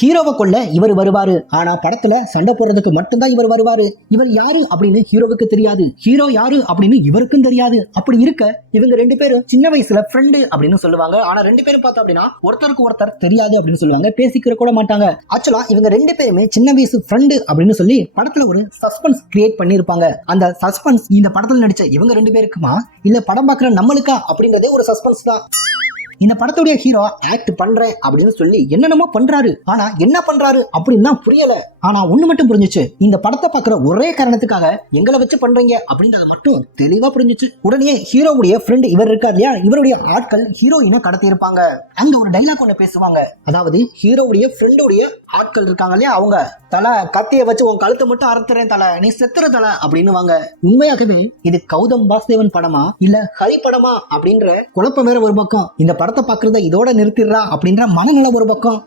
ஹீரோவை கொல்ல இவர் வருவாரு. ஆனா படத்துல சண்டை போடுறதுக்கு மட்டும்தான் இவர் வருவாரு. இவர் யாரு அப்படின்னு ஹீரோவுக்கு தெரியாது. ஹீரோ யாரு அப்படின்னு இவருக்கும் தெரியாது. அப்படி இருக்க இவங்க ரெண்டு பேரும் சின்ன வயசுல ஃப்ரெண்டு அப்படின்னு சொல்லுவாங்க. ஆனா ரெண்டு பேரும் பார்த்தோம் அப்படின்னா ஒருத்தருக்கு ஒருத்தர் தெரியாது அப்படின்னு சொல்லுவாங்க. பேசிக்கிற கூட மாட்டாங்க. ஆக்சுவலா இவங்க ரெண்டு பேருமே சின்ன வயசு ஃப்ரெண்டு அப்படின்னு சொல்லி படத்துல ஒரு சஸ்பென்ஸ் கிரியேட் பண்ணிருப்பாங்க. அந்த சஸ்பென்ஸ் இந்த படத்துல நடிச்ச இவங்க ரெண்டு பேருக்குமா இல்ல படம் பார்க்குற நம்மளுக்கா அப்படின்றதே ஒரு சஸ்பென்ஸ் தான். இந்த படத்துடைய ஹீரோ ஆக்ட் பண்றேன் அப்படின்னு சொல்லி என்னென்னமோ பண்றாரு. ஆனா என்ன பண்றாரு அப்படின்னு தான் புரியல. ஆனா ஒண்ணு மட்டும் புரிஞ்சுச்சு, இந்த படத்தை பாக்குற ஒரே காரணத்துக்காக எங்களை வச்சு பண்றீங்க அப்படின்றது மட்டும் தெளிவா புரிஞ்சுச்சு. உடனே ஹீரோவுடைய ஃப்ரெண்ட் இவர் இருக்காரு இல்லையா, இவருடைய ஆட்கள் ஹீரோயினை கடத்தி இருப்பாங்க. அங்க ஒரு டைலாக் ஒண்ணு பேசுவாங்க. அதாவது ஹீரோவுடைய ஃப்ரெண்டுடைய ஆட்கள் இருக்காங்க இல்லையா, அவங்க தலை கத்திய வச்சு உன் கழுத்தை மட்டும் அறுத்துறேன் தலை, நீ செத்துற தலை அப்படின்னு வாங்க. உண்மையாகவே இது கௌதம் வாசுதேவன் படமா இல்ல ஹரி படமா அப்படின்ற குழப்பம் வேற ஒரு பக்கம். இந்த படத்தை பாக்குறத இதோட நிறுத்திடுறா அப்படின்ற மனநிலை ஒரு பக்கம்.